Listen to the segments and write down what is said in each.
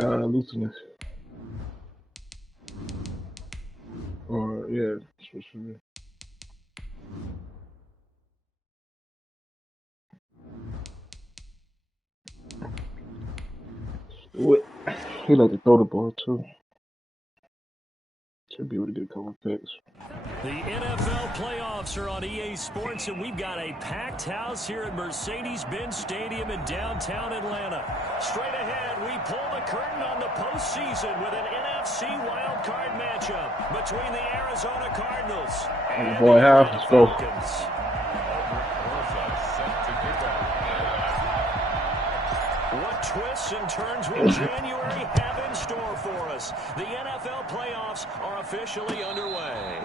Looseness. Or yeah, supposed to be. What? He like to throw the ball too. Should be able to get a couple of picks. The NFL playoffs are on EA Sports, and we've got a packed house here at Mercedes-Benz Stadium in downtown Atlanta. Straight ahead, we pull the curtain on the postseason with an NFC wildcard matchup between the Arizona Cardinals and boy, the half. Atlanta Let's go. Falcons. What twists and turns will January have in store for us? The NFL playoffs are officially underway.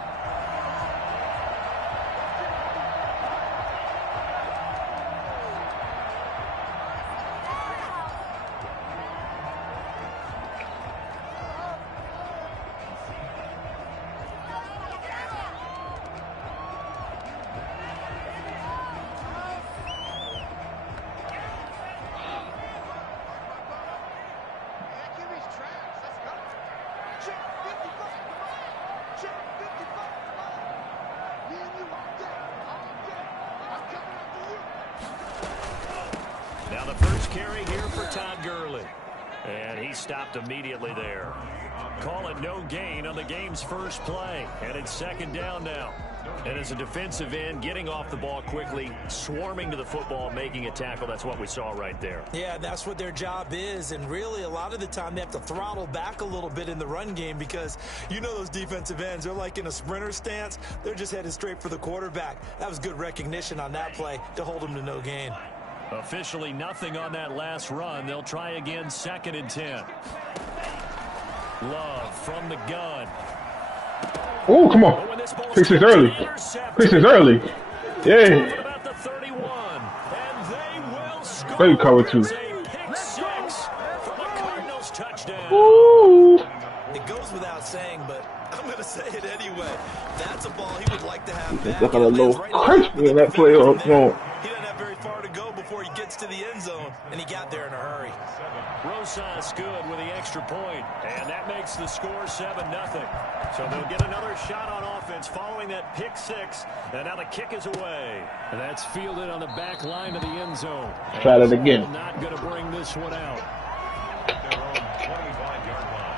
Now the first carry here for Todd Gurley. And he stopped immediately there. Call it no gain on the game's first play. And it's second down now. And as a defensive end, getting off the ball quickly, swarming to the football, making a tackle, that's what we saw right there. Yeah, that's what their job is. And really, a lot of the time, they have to throttle back a little bit in the run game because you know those defensive ends, they're like in a sprinter stance. They're just headed straight for the quarterback. That was good recognition on that play to hold them to no gain. Officially nothing on that last run. They'll try again, 2nd and 10. Love from the gun. Oh, come on. Pick six early. Pick six early. Yeah. About the 31, and they will score. Great cover too. Pick six for the Cardinals touchdown. Ooh. It goes without saying, but I'm going to say it anyway. That's a ball he would like to have back. Look at a little crispy in that play. Oh, no. He doesn't have very far to go before he gets to the end zone, and he got there in a hurry. Rosas good with the extra point, and that makes the score 7-0. So they'll get another shot on offense following that pick six, and now the kick is away. And that's fielded on the back line of the end zone. Try that again. Not going to bring this one out. Their own 25-yard line.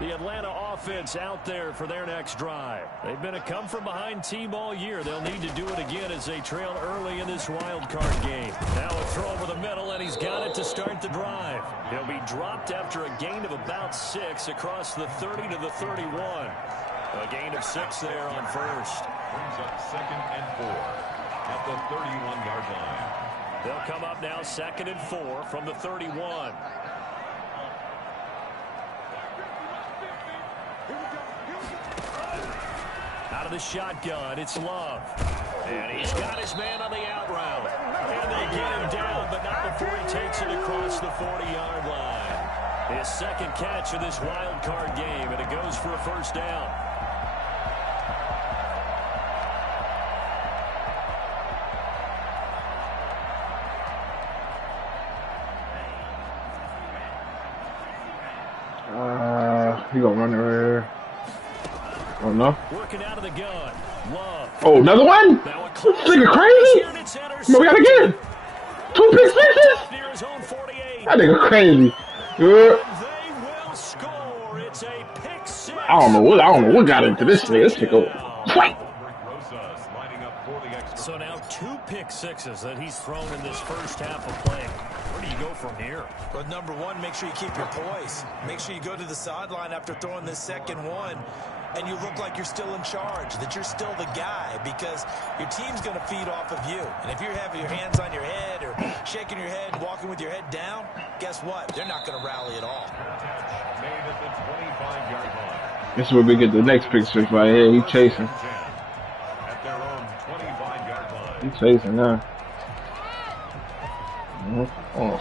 The Atlanta offense out there for their next drive. They've been a come-from-behind team all year. They'll need to do it again as they trail early in this wild card game. Now a throw over the middle, and he's got it to start the drive. He'll be dropped after a gain of about 6 across the 30 to the 31. A gain of 6 there on first. Brings up 2nd and 4 at the 31-yard line. They'll come up now 2nd and 4 from the 31. Out of the shotgun, it's Love. And he's got his man on the out route. And they get him down, but not before he takes it across the 40-yard line. His second catch of this wild card game, and it goes for a first down. He gonna run it right here. Oh no. Working out of the gun. Love. Oh, another one? This nigga crazy. Come on, we got again. 2 pick sixes. That nigga crazy. Good. I don't know what got into this nigga. This nigga. Fight. So now 2 pick sixes that he's thrown in this first half of play. Where do you go from here? Well, number one, make sure you keep your poise. Make sure you go to the sideline after throwing this second one, and you look like you're still in charge, that you're still the guy, because your team's going to feed off of you. And if you're having your hands on your head or shaking your head and walking with your head down, guess what? They're not going to rally at all. Made at the 25-yard line. This is where we get the next pick six right here. He chasing. At their own 25-yard line. He chasing now. Oh.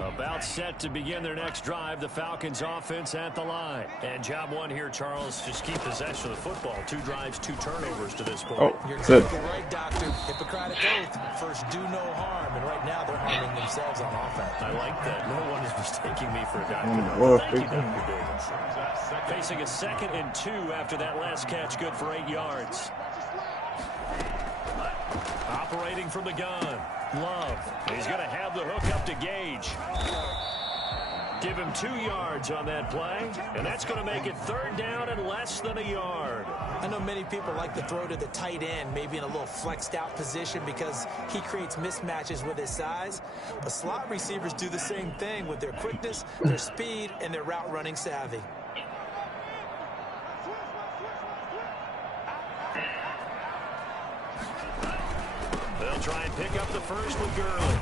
About set to begin their next drive. The Falcons offense at the line. And job one here, Charles, just keep possession of the football. 2 drives, 2 turnovers to this point. Oh, you're good. exactly right, Doctor. Hippocratic oath. First, do no harm. And right now, they're harming themselves on offense. I like that. No one is mistaking me for a doctor. Well, Thank you, Dr. Davis. Facing a 2nd and 2 after that last catch. Good for 8 yards. Operating from the gun. Love. He's going to have the hook up to Gage. Give him 2 yards on that play, and that's going to make it 3rd down and less than a yard. I know many people like to throw to the tight end, maybe in a little flexed out position because he creates mismatches with his size. But slot receivers do the same thing with their quickness, their speed, and their route running savvy. They'll try and pick up the first with Gurley.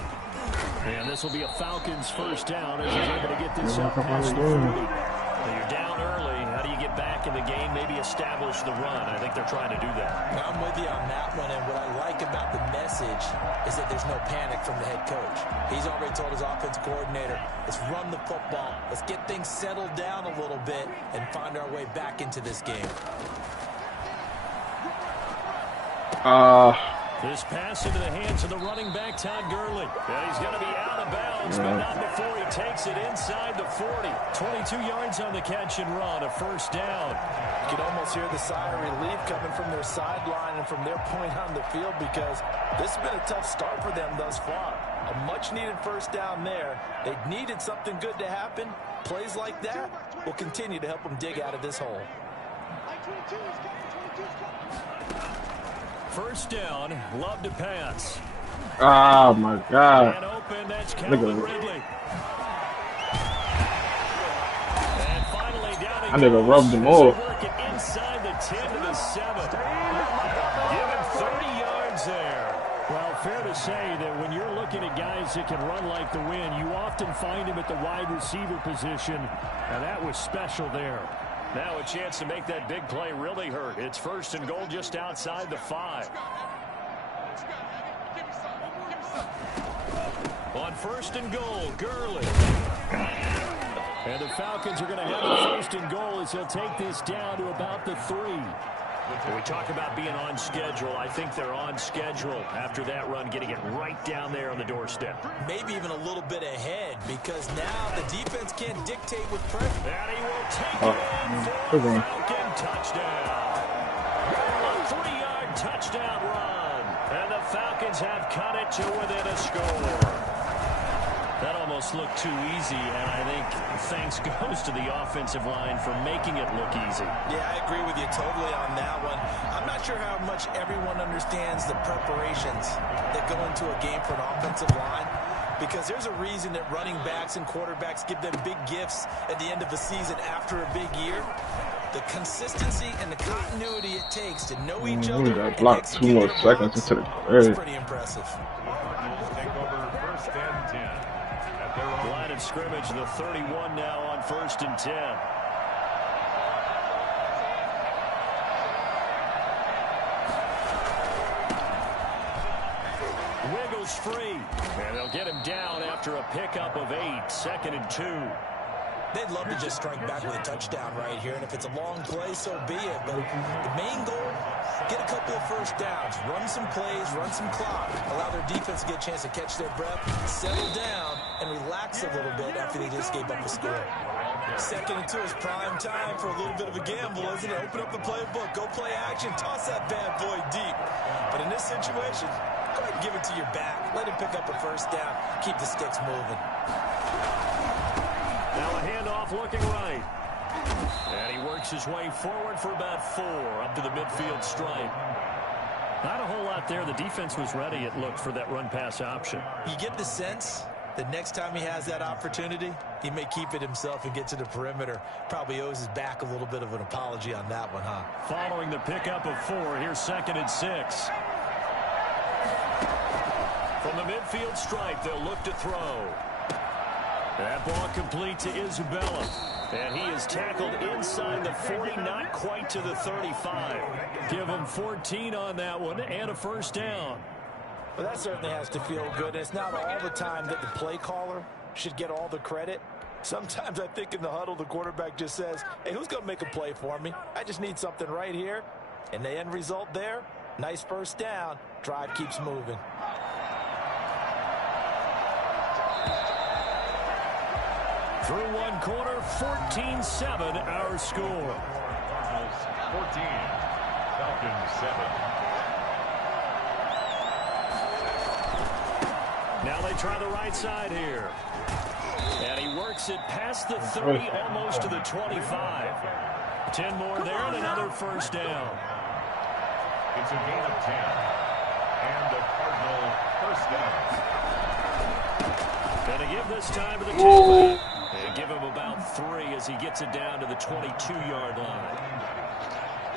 And this will be a Falcons 1st down as he's able to get this up past the 40. Now you're down early. How do you get back in the game? Maybe establish the run. I think they're trying to do that. Now, I'm with you on that one, and what I like about the message is that there's no panic from the head coach. He's already told his offense coordinator, let's run the football. Let's get things settled down a little bit and find our way back into this game. This pass into the hands of the running back, Todd Gurley. And he's going to be out of bounds, but not before he takes it inside the 40. 22 yards on the catch and run, a 1st down. You can almost hear the sigh of relief coming from their sideline and from their point on the field because this has been a tough start for them thus far. A much-needed 1st down there. They needed something good to happen. Plays like that will continue to help them dig out of this hole. 1st down, Love to pass. Oh my God. And open, that's Calvin Ridley. And finally down I never rubbed him off. Working inside the 10 to the 7. Give him 30 yards there. Well, fair to say that when you're looking at guys that can run like the wind, you often find him at the wide receiver position, and that was special there. Now a chance to make that big play really hurt. It's 1st and goal just outside the 5. On 1st and goal, Gurley. And the Falcons are going to have the 1st and goal as he'll take this down to about the 3. When we talk about being on schedule, I think they're on schedule after that run, getting it right down there on the doorstep. Maybe even a little bit ahead because now the defense can't dictate with pressure. And he will take it in for a Falcon touchdown. A 3-yard touchdown run. And the Falcons have cut it to within a score. That almost looked too easy, and I think thanks goes to the offensive line for making it look easy. Yeah, I agree with you totally on that one. I'm not sure how much everyone understands the preparations that go into a game for an offensive line, because there's a reason that running backs and quarterbacks give them big gifts at the end of the season after a big year. The consistency and the continuity it takes to know each other and blocked 2 more seconds into the it's pretty impressive. Take over 1st and 10. Line of scrimmage, the 31 now on 1st and 10. Wiggles free, and they'll get him down after a pickup of 8, 2nd and 2. They'd love to just strike back with a touchdown right here, and if it's a long play, so be it. But the main goal, get a couple of 1st downs, run some plays, run some clock, allow their defense to get a chance to catch their breath, settle down, and relax a little bit after they just gave up a score. 2nd and 2 is prime time for a little bit of a gamble, isn't it? Open up the playbook, go play action, toss that bad boy deep. But in this situation, go ahead and give it to your back. Let him pick up a 1st down, keep the sticks moving. Now a handoff looking right. And he works his way forward for about 4 up to the midfield stripe. Not a whole lot there. The defense was ready, it looked, for that run-pass option. You get the sense that next time he has that opportunity, he may keep it himself and get to the perimeter. Probably owes his back a little bit of an apology on that one, huh? Following the pickup of 4, here's 2nd and 6. From the midfield stripe, they'll look to throw. That ball complete to Isabella. And he is tackled inside the 40, not quite to the 35. Give him 14 on that one and a 1st down. Well, that certainly has to feel good. It's not all the time that the play caller should get all the credit. Sometimes I think in the huddle, the quarterback just says, hey, who's going to make a play for me? I just need something right here. And the end result there, nice first down. Drive keeps moving. Through one quarter, 14-7 our score. Cardinals 14, Falcons 7. Now they try the right side here. And he works it past the 30, almost to the 25. 10 more there and another first down. It's a gain of 10. And a Cardinal first down. Gonna give this time to the tailback. And give him about 3 as he gets it down to the 22-yard line.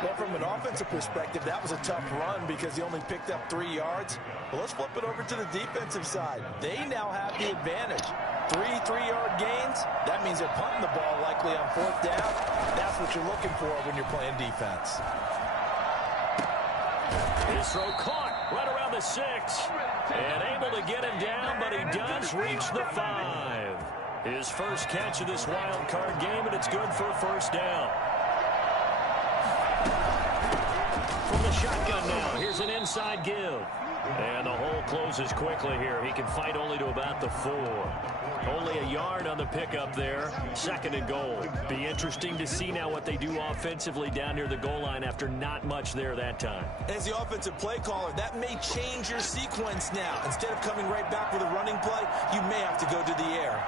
Well, from an offensive perspective, that was a tough run because he only picked up 3 yards. Well, let's flip it over to the defensive side. They now have the advantage. 3 3-yard gains, that means they're punting the ball likely on 4th down. That's what you're looking for when you're playing defense. His throw caught right around the 6. And able to get him down, but he does reach the 5. His first catch of this wild card game, and it's good for a first down. From the shotgun now, here's an inside give. And the hole closes quickly here. He can fight only to about the 4. Only a yard on the pickup there. 2nd and goal. Be interesting to see now what they do offensively down near the goal line after not much there that time. As the offensive play caller, that may change your sequence now. Instead of coming right back with a running play, you may have to go to the air.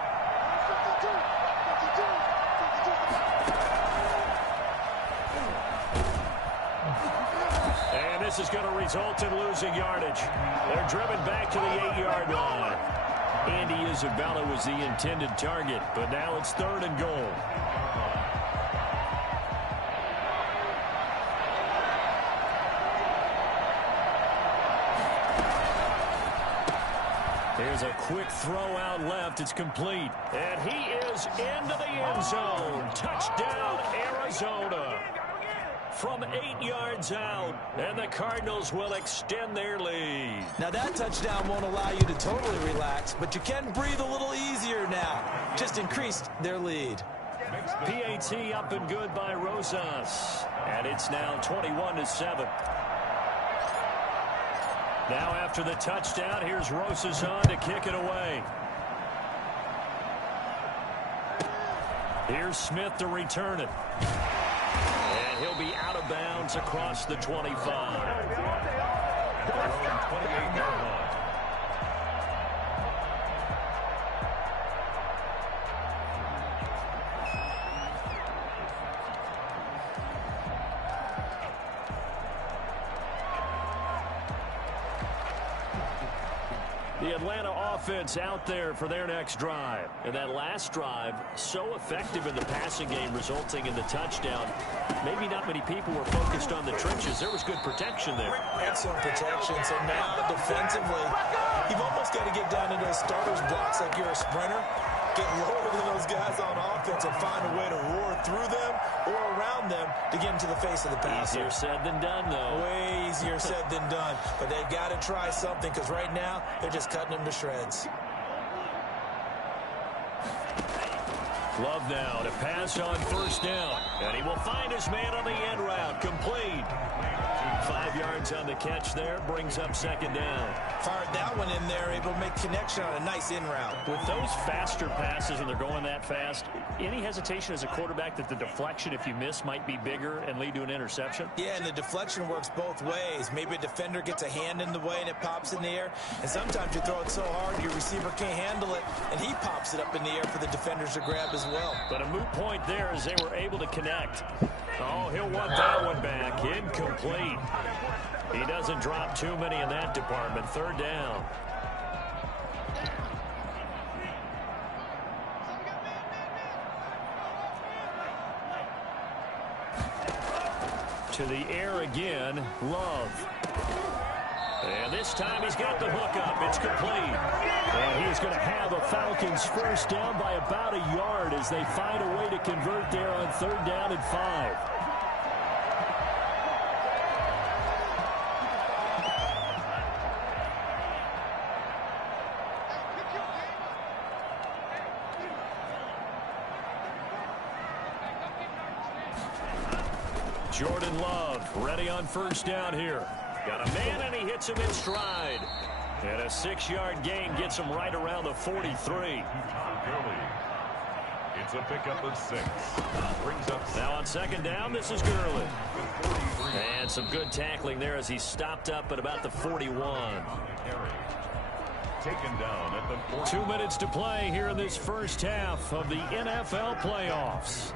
And this is going to result in losing yardage. They're driven back to the 8-yard line. Andy Isabella was the intended target, but now it's 3rd and goal. Here's a quick throw out left. It's complete. And he is into the end zone. Touchdown, Arizona. From 8 yards out, and the Cardinals will extend their lead. Now that touchdown won't allow you to totally relax, but you can breathe a little easier now. Just increased their lead. PAT up and good by Rosas, and it's now 21-7. Now after the touchdown, here's Rosas on to kick it away. Here's Smith to return it. And he'll be out of bounds across the 25. 28-yard line. The Atlanta offense out there for their next drive. And that last drive, so effective in the passing game, resulting in the touchdown. Maybe not many people were focused on the trenches. There was good protection there. Excellent protection. So now defensively, you've almost got to get down into those starters blocks like you're a sprinter. Get lower than those guys on offense and find a way to roar through them or around them to get into the face of the passer. Easier said than done, though. Way easier said than done. But they've got to try something because right now they're just cutting them to shreds. Love now to pass on 1st down. And he will find his man on the end route. Complete. 5 yards on the catch there. Brings up 2nd down. Fired that one in there. Able to make connection on a nice in route. With those faster passes and they're going that fast, any hesitation as a quarterback that the deflection, if you miss, might be bigger and lead to an interception? Yeah, and the deflection works both ways. Maybe a defender gets a hand in the way and it pops in the air. And sometimes you throw it so hard your receiver can't handle it, and he pops it up in the air for the defenders to grab as well. But a moot point there as they were able to connect. Oh, he'll want that one back. Incomplete. He doesn't drop too many in that department. 3rd down. To the air again, Love. And this time he's got the hook up. It's complete. And he's going to have a Falcons first down by about a yard as they find a way to convert there on 3rd down and 5. Jordan Love ready on first down here. Got a man, and he hits him in stride. And a 6-yard gain gets him right around the 43. It's a pickup of 6. Brings up now on second down, this is Gurley. And some good tackling there as he stopped up at about the 41. Taken down at the 40. 2 minutes to play here in this first half of the NFL playoffs.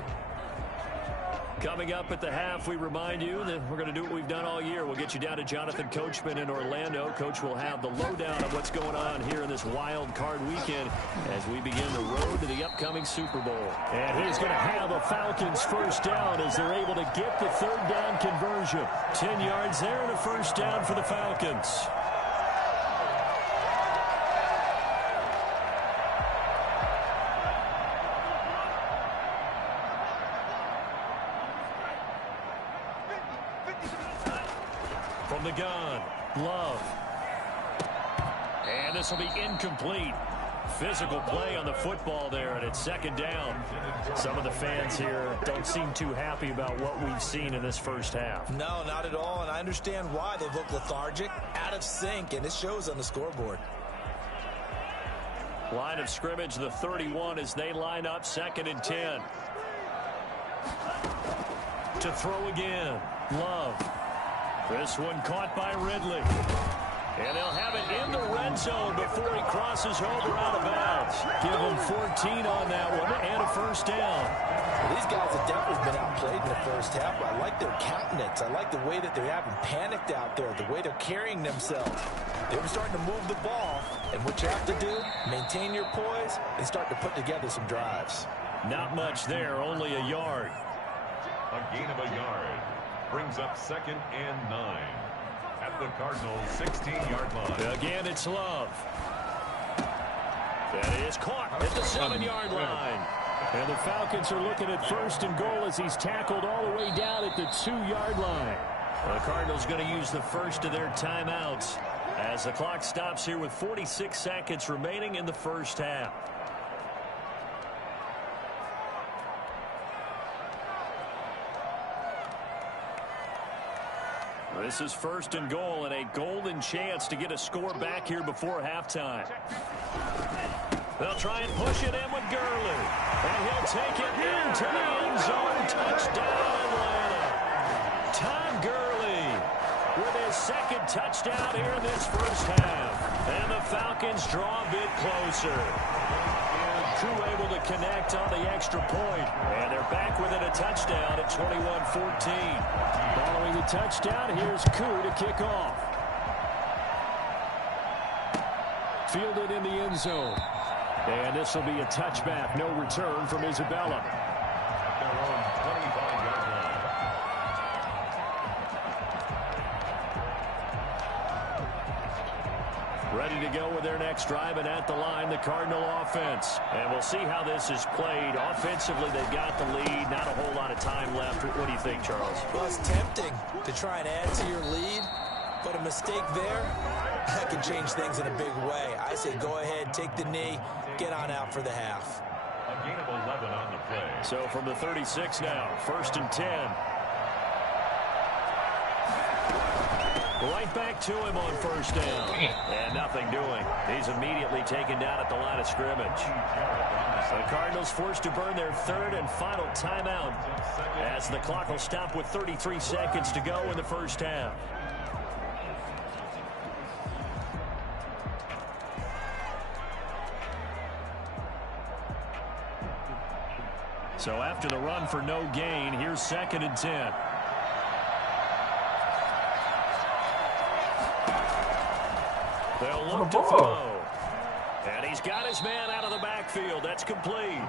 Coming up at the half, we remind you that we're going to do what we've done all year. We'll get you down to Jonathan Coachman in Orlando. Coach will have the lowdown of what's going on here in this wild card weekend as we begin the road to the upcoming Super Bowl. And he's going to have a Falcons first down as they're able to get the third down conversion. 10 yards there and a first down for the Falcons. From the gun, Love. And this will be incomplete. Physical play on the football there, and it's second down. Some of the fans here don't seem too happy about what we've seen in this first half. No, not at all, and I understand why. They look lethargic, out of sync, and it shows on the scoreboard. Line of scrimmage, the 31 as they line up, 2nd and 10. To throw again, Love. This one caught by Ridley. And they'll have it in the red zone before he crosses over out of bounds. Give him 14 on that one and a first down. Well, these guys have definitely been outplayed in the first half. I like their countenance. I like the way that they're having panicked out there, the way they're carrying themselves. They were starting to move the ball. And what you have to do, maintain your poise and start to put together some drives. Not much there, only a yard. A gain of a yard. Brings up 2nd and 9 at the Cardinals' 16-yard line. Again, it's Love. That is caught at the 7-yard line. And the Falcons are looking at 1st and goal as he's tackled all the way down at the 2-yard line. The Cardinals going to use the first of their timeouts as the clock stops here with 46 seconds remaining in the first half. This is 1st and goal and a golden chance to get a score back here before halftime. They'll try and push it in with Gurley. And he'll take it into the end zone. Touchdown, Atlanta. Todd Gurley with his 2nd touchdown here in this first half. And the Falcons draw a bit closer. Crew able to connect on the extra point. And they're back within a touchdown at 21-14. Following the touchdown, here's Koo to kick off. Fielded in the end zone. And this will be a touchback. No return from Isabella. At their own 25-yard line. Ready to go with their next drive, and at the line, the Cardinal offense. And we'll see how this is played. Offensively, they've got the lead. Not a whole lot of time left. What do you think, Charles? Well, it's tempting to try and add to your lead, but a mistake there, that can change things in a big way. I say go ahead, take the knee, get on out for the half. A gain of 11 on the play. So from the 36 now, 1st and 10. Right back to him on first down. And nothing doing. He's immediately taken down at the line of scrimmage. The Cardinals forced to burn their 3rd and final timeout as the clock will stop with 33 seconds to go in the first half. So after the run for no gain, here's 2nd and 10. They'll look to throw. And he's got his man out of the backfield. That's complete.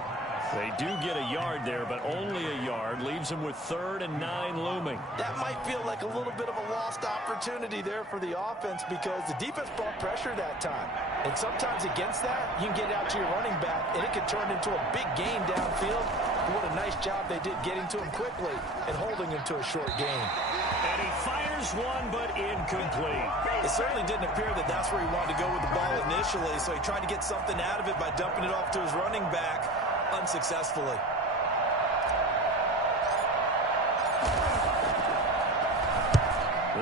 They do get a yard there, but only a yard. Leaves them with 3rd and 9 looming. That might feel like a little bit of a lost opportunity there for the offense because the defense brought pressure that time. And sometimes against that, you can get out to your running back, and it could turn into a big gain downfield. But what a nice job they did getting to him quickly and holding him to a short gain. And he fires one, but incomplete. It certainly didn't appear that that's where he wanted to go with the ball initially, so he tried to get something out of it by dumping it off to his running back unsuccessfully.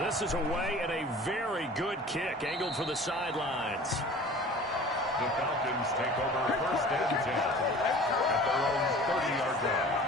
This is away and a very good kick angled for the sidelines. The Falcons take over first and 10 at their own 30-yard line.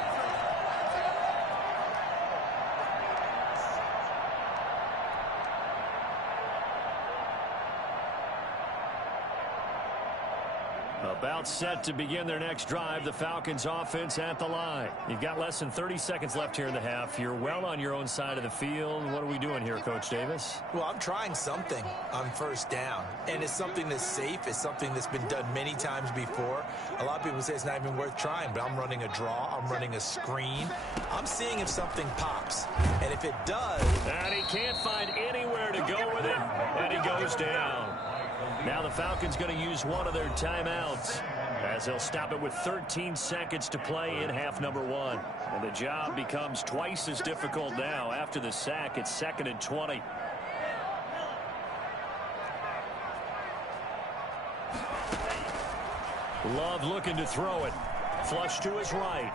About set to begin their next drive. The Falcons offense at the line. You've got less than 30 seconds left here in the half. You're well on your own side of the field. What are we doing here, Coach Davis? Well, I'm trying something on first down, and it's something that's safe. It's something that's been done many times before. A lot of people say it's not even worth trying, but I'm running a draw. I'm running a screen. I'm seeing if something pops, and if it does... And he can't find anywhere to go with it, and he goes down. Now the Falcons going to use one of their timeouts as they'll stop it with 13 seconds to play in half number 1. And the job becomes twice as difficult now. After the sack, it's 2nd and 20. Love looking to throw it. Flush to his right.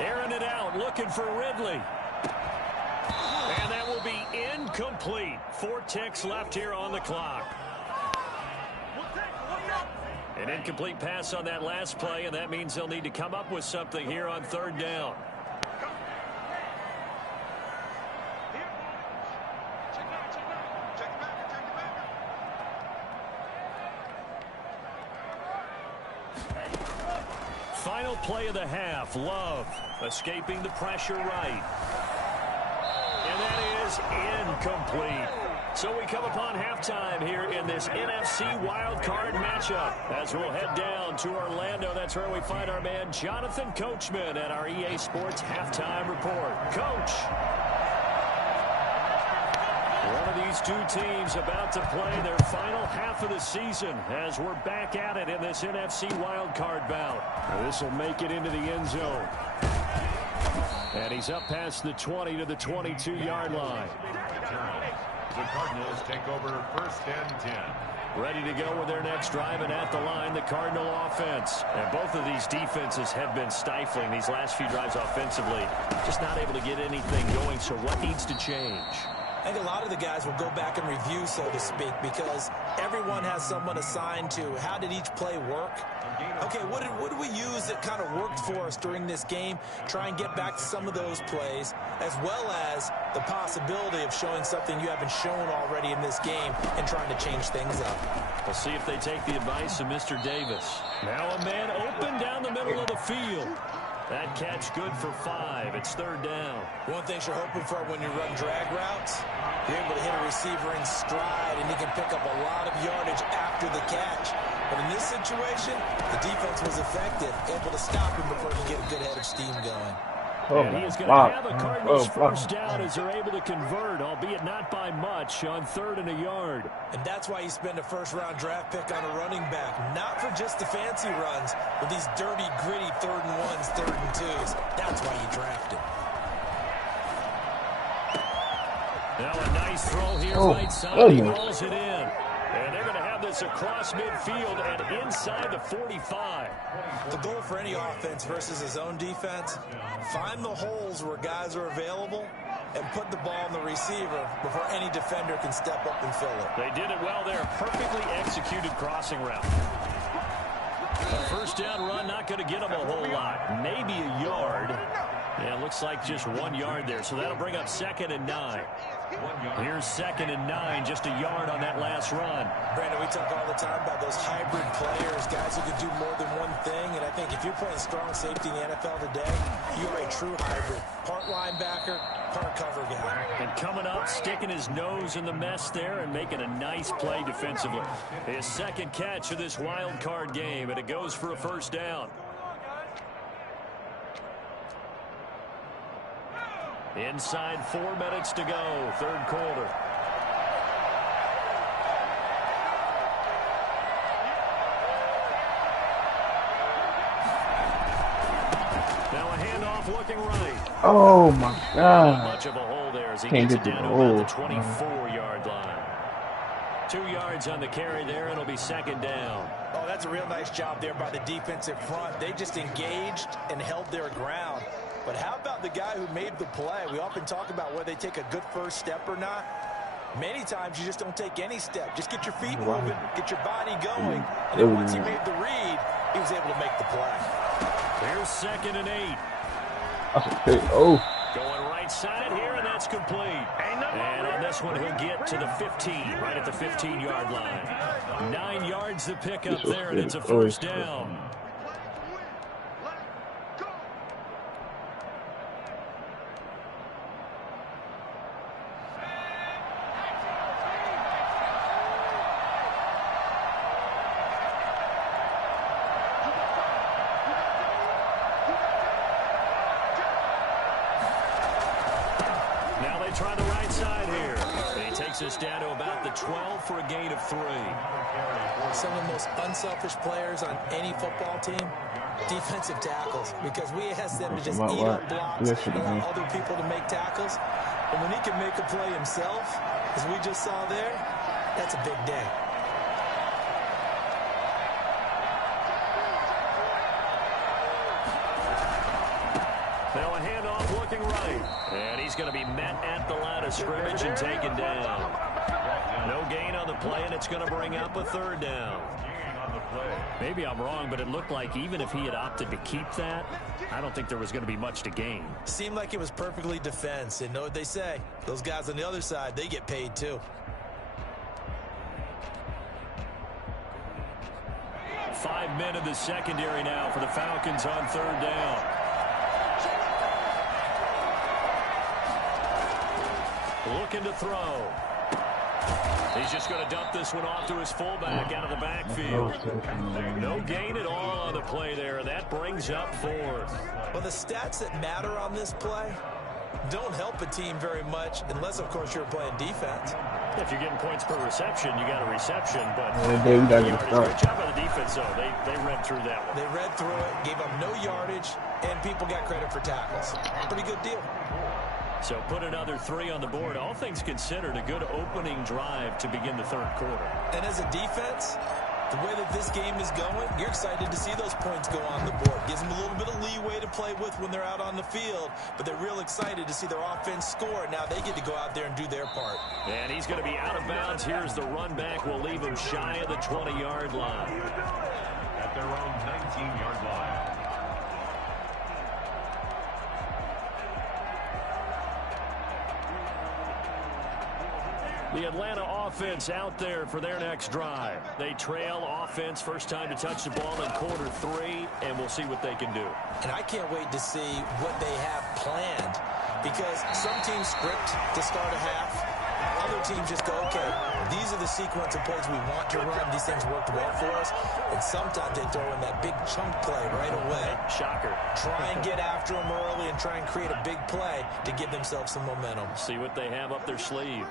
Airing it out, looking for Ridley. And that will be incomplete. 4 ticks left here on the clock. An incomplete pass on that last play, and that means they'll need to come up with something here on 3rd down. Final play of the half. Love escaping the pressure right. And that is incomplete. So we come upon halftime here in this NFC wildcard matchup as we'll head down to Orlando. That's where we find our man Jonathan Coachman at our EA Sports Halftime Report. Coach. One of these two teams about to play their final half of the season as we're back at it in this NFC wildcard bout. This will make it into the end zone. And he's up past the 20 to the 22-yard line. The Cardinals take over first and 10. Ready to go with their next drive, and at the line, the Cardinal offense. And both of these defenses have been stifling these last few drives offensively. Just not able to get anything going, so what needs to change? I think a lot of the guys will go back and review, so to speak, because everyone has someone assigned to how did each play work. Okay, what did we use that kind of worked for us during this game? Try and get back to some of those plays, as well as the possibility of showing something you haven't shown already in this game and trying to change things up. We'll see if they take the advice of Mr. Davis. Now a man open down the middle of the field. That catch good for 5. It's 3rd down. One thing you're hoping for when you run drag routes, you're able to hit a receiver in stride, and he can pick up a lot of yardage after the catch. But in this situation, the defense was effective, able to stop him before he could get a good head of steam going. And he is going to have a Cardinals first down as they're able to convert, albeit not by much, on 3rd and a yard. And that's why you spend a first-round draft pick on a running back, not for just the fancy runs, but these dirty, gritty 3rd and 1s, 3rd and 2s. That's why you draft him. Now a nice throw here, right side. He rolls it in. And they're going to have this across midfield and inside the 45. The goal for any offense versus his own defense, find the holes where guys are available and put the ball on the receiver before any defender can step up and fill it. They did it well there. Perfectly executed crossing route. A first down run, not going to get them a whole lot. Maybe a yard. Yeah, it looks like just 1 yard there. So that'll bring up 2nd and 9. Here's 2nd and 9, just a yard on that last run. Brandon, we talk all the time about those hybrid players, guys who can do more than one thing. And I think if you're playing strong safety in the NFL today, you are a true hybrid. Part linebacker, part cover guy. And coming up, sticking his nose in the mess there and making a nice play defensively. His 2nd catch of this wild card game, and it goes for a first down. Inside 4 minutes to go, 3rd quarter. Now a handoff looking right. Oh my God. Not much of a hole there as he gets it down to about the 24-yard line. 2 yards on the carry there, and it'll be 2nd down. Oh, that's a real nice job there by the defensive front. They just engaged and held their ground. But how about the guy who made the play? We often talk about whether they take a good first step or not. Many times you just don't take any step. Just get your feet moving, get your body going. And then once he made the read, he was able to make the play. Here's 2nd and 8. Oh. Going right side here, and that's complete. And on this one, he'll get to the 15, right at the 15-yard line. 9 yards to pick up there, and it's a first down. Try the right side here. And he takes us down to about the 12 for a gain of 3. Some of the most unselfish players on any football team, defensive tackles, because we ask them to just eat up blocks and allow other people to make tackles. And when he can make a play himself, as we just saw there, that's a big day. Now a handoff looking right. And he's going to be met at the line of scrimmage and taken down. No gain on the play, and it's going to bring up a 3rd down. Maybe I'm wrong, but it looked like even if he had opted to keep that, I don't think there was going to be much to gain. Seemed like it was perfectly defense. And know what they say? Those guys on the other side, they get paid too. 5 men in the secondary now for the Falcons on 3rd down. Looking to throw. He's just going to dump this one off to his fullback out of the backfield. No gain at all on the play there. That brings up 4th. Well, the stats that matter on this play don't help a team very much unless, of course, you're playing defense. If you're getting points per reception, you got a reception. But great job by the defense, though. They read through that one. They read through it, gave up no yardage, and people got credit for tackles. Pretty good deal. So put another 3 on the board. All things considered, a good opening drive to begin the 3rd quarter. And as a defense, the way that this game is going, you're excited to see those points go on the board. Gives them a little bit of leeway to play with when they're out on the field, but they're real excited to see their offense score. Now they get to go out there and do their part. And he's going to be out of bounds. Here's the run back. We'll leave him shy of the 20-yard line. At their own 19-yard line. The Atlanta offense out there for their next drive. They trail offense, first time to touch the ball in quarter 3, and we'll see what they can do. And I can't wait to see what they have planned, because some teams script to start a half. Other teams just go, okay, these are the sequence of plays we want to run. These things worked well for us. And sometimes they throw in that big chunk play right away. Shocker. Try and get after them early and try and create a big play to give themselves some momentum. See what they have up their sleeve.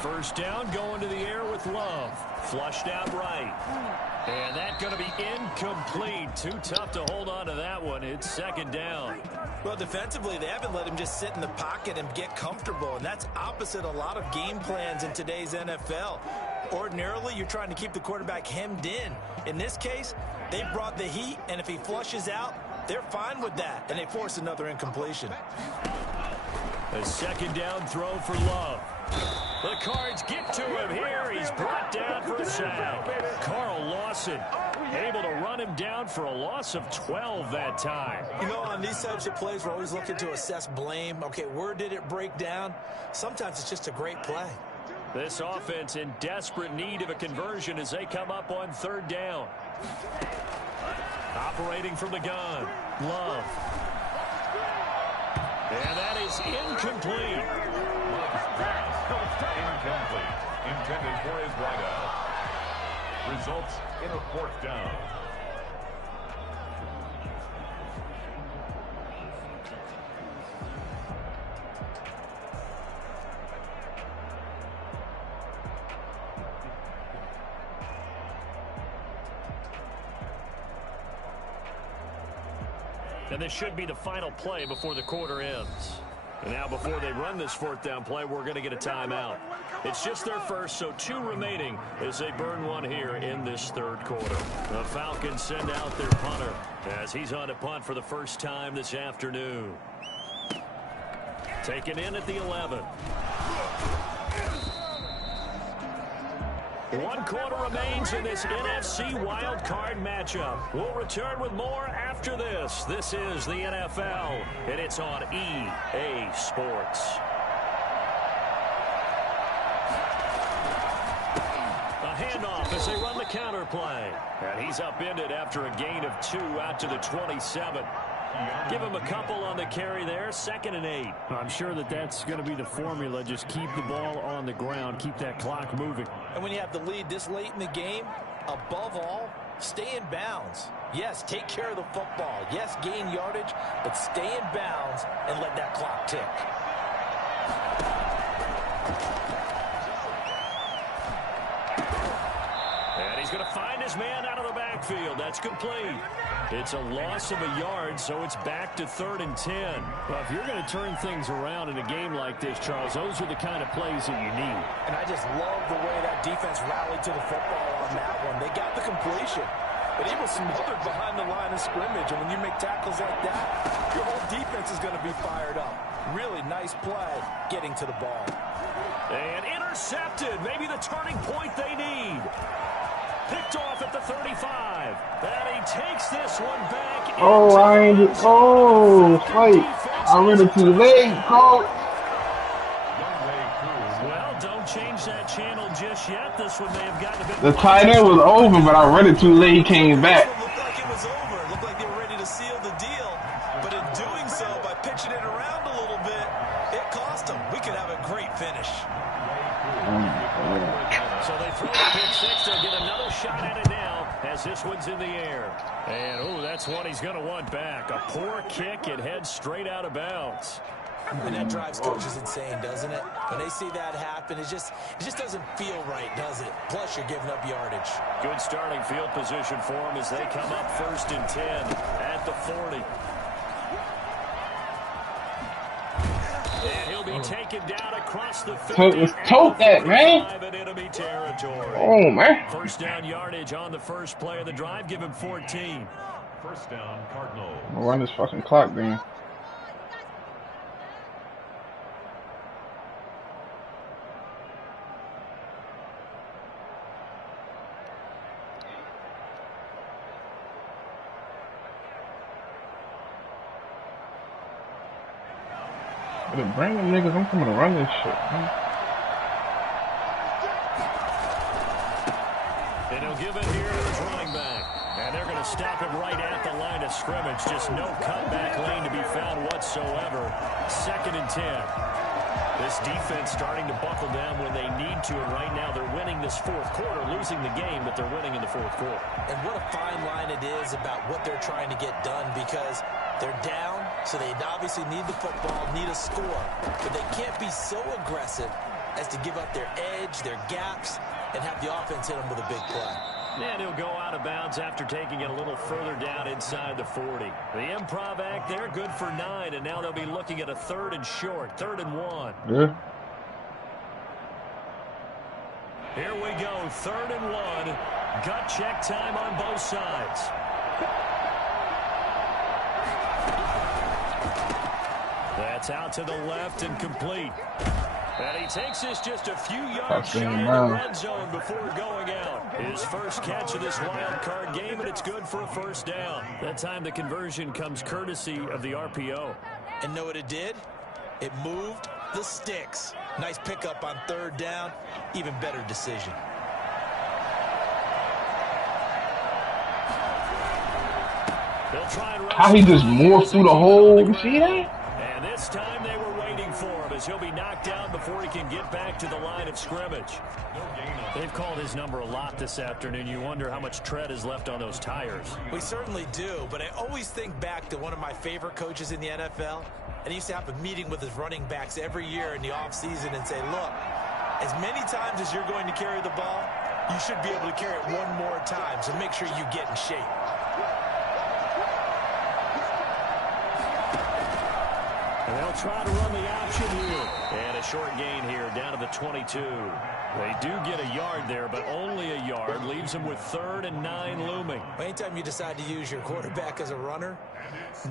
First down, going to the air with Love. Flushed out right. And that's going to be incomplete. Too tough to hold on to that one. It's 2nd down. Well, defensively, they haven't let him just sit in the pocket and get comfortable. And that's opposite a lot of game plans in today's NFL. Ordinarily, you're trying to keep the quarterback hemmed in. In this case, they brought the heat, and if he flushes out, they're fine with that. And they force another incompletion. A 2nd down throw for Love. The Cards get to him here. He's brought down for a sack. Carl Lawson able to run him down for a loss of 12 that time. You know, on these types of plays, we're always looking to assess blame. Okay, where did it break down? Sometimes it's just a great play. This offense in desperate need of a conversion as they come up on 3rd down. Operating from the gun. Love. And that is incomplete. Incomplete. Intended for his wideout. Results in a 4th down. And this should be the final play before the quarter ends. And now before they run this fourth down play, we're going to get a timeout. It's just their first, so 2 remaining as they burn one here in this third quarter. The Falcons send out their punter as he's on to punt for the first time this afternoon. Taken in at the 11. 1 quarter remains in this NFC wildcard matchup. We'll return with more after this. This is the NFL, and it's on EA Sports. A handoff as they run the counter play. And he's upended after a gain of 2 out to the 27. Give him a couple on the carry there, 2nd and 8. I'm sure that's going to be the formula. Just keep the ball on the ground, keep that clock moving. And when you have the lead this late in the game, above all, stay in bounds. Yes, take care of the football. Yes, gain yardage, but stay in bounds and let that clock tick. And he's going to find his man out of the backfield. That's complete. It's a loss of a yard, so it's back to 3rd and 10. Well, if you're going to turn things around in a game like this, Charles, those are the kind of plays that you need. And I just love the way that defense rallied to the football on that one. They got the completion, but he was smothered behind the line of scrimmage. And when you make tackles like that, your whole defense is going to be fired up. Really nice play getting to the ball. And intercepted. Maybe the turning point they need. Picked off at the 35. And he takes this one back. Wait. I ran it too late, coach. Well, don't change that channel just yet. This one may have gotten a bit. The tight end was over, but I ran it too late. He came back. It looked like it was over. It looked like they were ready to seal the deal. But in doing so, by pitching it around a little bit, it cost them. We could have a great finish. So they throw the pick 6. They'll get another shot at it now as this one's in the air. And, that's one he's going to want back. A poor kick. It heads straight out of bounds. And that drives coaches insane, doesn't it? When they see that happen, it just doesn't feel right, does it? Plus, you're giving up yardage. Good starting field position for him as they come up 1st and 10 at the 40. And he'll be taken down across the 50. Let's tote that, man. Enemy territory. Oh, man. First down yardage on the first play of the drive. Give him 14. First down, Cardinals. I'll run this fucking clock then. Bring them niggas, I'm coming to run this shit, man. And he'll give it here to his running back. And they're going to stop him right at the line of scrimmage. Just no cutback lane to be found whatsoever. 2nd and 10. This defense starting to buckle down when they need to. And right now they're winning this 4th quarter, losing the game, but they're winning in the 4th quarter. And what a fine line it is about what they're trying to get done, because they're down, so they obviously need the football, need a score. But they can't be so aggressive as to give up their edge, their gaps, and have the offense hit them with a big play. And he'll go out of bounds after taking it a little further down inside the 40. The improv act there, good for 9, and now they'll be looking at a 3rd and short, 3rd and 1. Yeah. Here we go, 3rd and 1. Gut check time on both sides. That's out to the left and complete. And he takes this just a few yards shy of the red zone before going out. His first catch of this wild card game, and it's good for a first down. That time the conversion comes courtesy of the RPO. And know what it did? It moved the sticks. Nice pickup on 3rd down. Even better decision. They'll try and How he just morphed through the hole. You see that? And this time they were waiting for him as he'll be knocked down before he can get back to the line of scrimmage. They've called his number a lot this afternoon. You wonder how much tread is left on those tires. We certainly do, but I always think back to one of my favorite coaches in the NFL, and he used to have a meeting with his running backs every year in the offseason and say, look, as many times as you're going to carry the ball, you should be able to carry it one more time, so make sure you get in shape. They'll try to run the option here. And a short gain here down to the 22. They do get a yard there, but only a yard. Leaves them with 3rd and 9 looming. Anytime you decide to use your quarterback as a runner,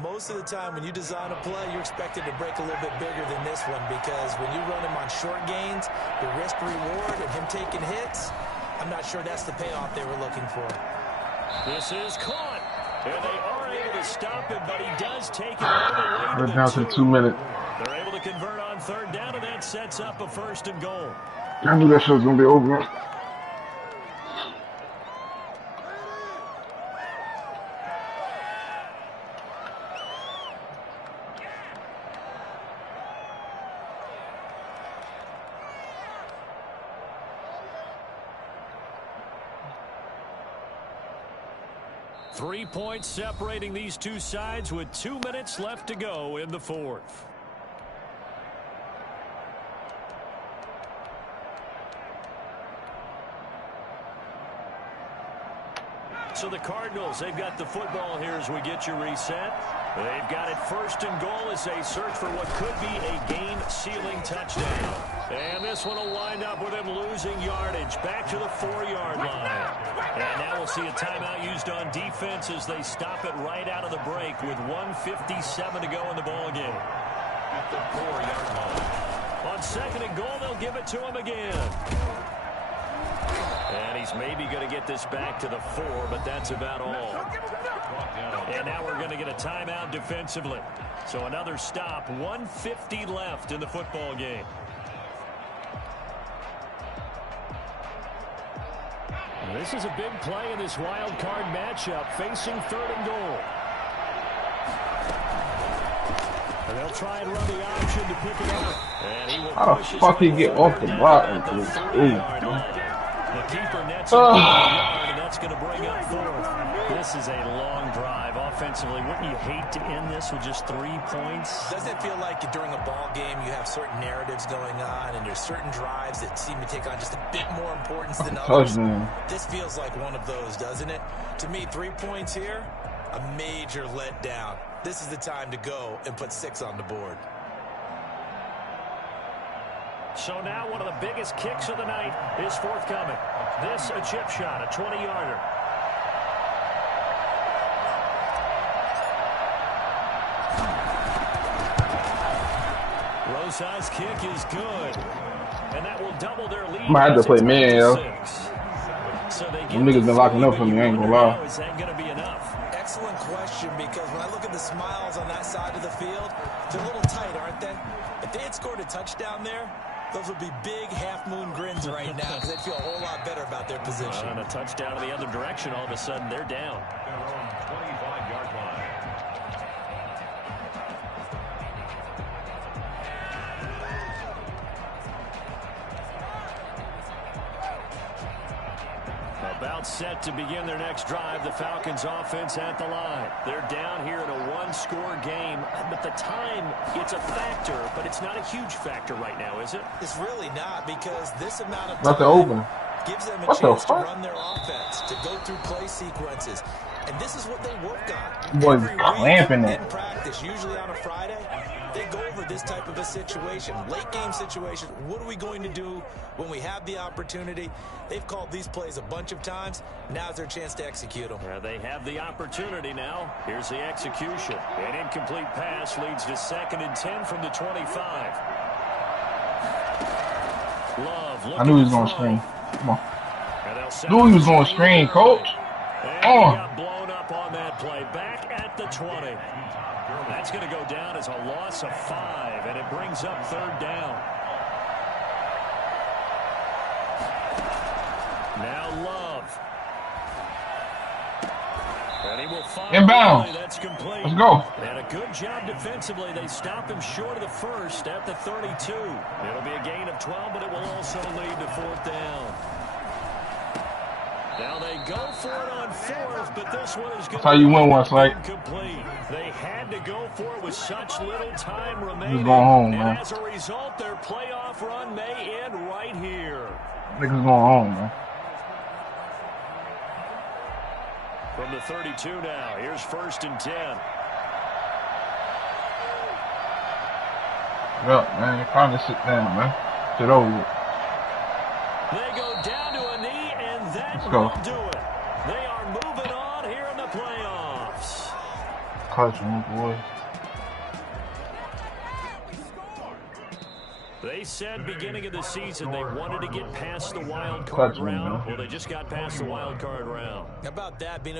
most of the time when you design a play, you're expected to break a little bit bigger than this one, because when you run him on short gains, your risk-reward and him taking hits, I'm not sure that's the payoff they were looking for. This is caught. And they are able to stop him, but he does take it all the way to We're down to 2 minutes. They're able to convert on 3rd down, and that sets up a 1st and goal. I knew that shit was gonna be over. Three points separating these two sides with 2 minutes left to go in the 4th. So the Cardinals, they've got the football here as we get you reset. They've got it 1st and goal as they search for what could be a game-sealing touchdown. And this one will wind up with him losing yardage back to the 4-yard line. And now we'll see a timeout used on defense as they stop it right out of the break with 1:57 to go in the ballgame. At the 4-yard line. On 2nd and goal, they'll give it to him again. And he's maybe going to get this back to the 4, but that's about all. And now we're going to get a timeout defensively. So another stop, 1:50 left in the football game. This is a big play in this wild card matchup, facing 3rd and goal. And they'll try and run the option to pick it up. And he will How the fuck he get off the block? The keeper nets and that's going to bring up 4th. This is a long drive offensively. Wouldn't you hate to end this with just 3 points? Doesn't it feel like during a ball game you have certain narratives going on and there's certain drives that seem to take on just a bit more importance than others? This feels like one of those, doesn't it? To me, 3 points here, a major letdown. This is the time to go and put 6 on the board. So now one of the biggest kicks of the night is forthcoming. This a chip shot, a 20-yarder. Rosai's kick is good. And that will double their lead. I might have to play man, yo. So they them niggas been locking up for me, I ain't gonna lie. Is that going to be enough? Excellent question, because when I look at the smiles on that side of the field, they're a little tight, aren't they? If they had scored a touchdown there, those would be big half-moon grins right now because they'd feel a whole lot better about their position. And a touchdown in the other direction, all of a sudden they're down. Their own 25-yard line. About set to begin their next drive, the Falcons offense at the line. They're down here in a one-score game, but the time, it's a factor, but it's not a huge factor right now, is it? It's really not, because this amount of Not the time open. gives them a What the chance to fuck? run their offense, to go through play sequences. And this is what they work on. Boy, Every week clamping it. in practice, usually on a Friday, they go over this type of a situation, late game situation. What are we going to do when we have the opportunity? They've called these plays a bunch of times. Now's their chance to execute them. They have the opportunity now. Here's the execution. An incomplete pass leads to 2nd and 10 from the 25. Love looking I knew he was to going to throw. screen. Come on. And they'll set Knew he was up going to screen, coach. And he got blown up on that play. Back at the 20. That's going to go down as a loss of 5, and it brings up 3rd down. Now Love. And he will fire. Inbound. That's complete. Let's go. And a good job defensively. They stop him short of the 1st at the 32. It'll be a gain of 12, but it will also lead to 4th down. Now they go for it on 4th, but this one is going That's how you win once, like. incomplete. They had to go for it with such little time remaining. He's going home, man. And as a result, their playoff run may end right here. Niggas going home, man. From the 32 now, here's 1st and 10. Yeah, man. Finally sit down, man. Shit over with. They go down to a knee, and that Let's go. will do it. They are moving on here in the playoffs. Clutch one, boy. They said beginning of the season they wanted to get past the wild card round. Well, they just got past the wild card round. How about that being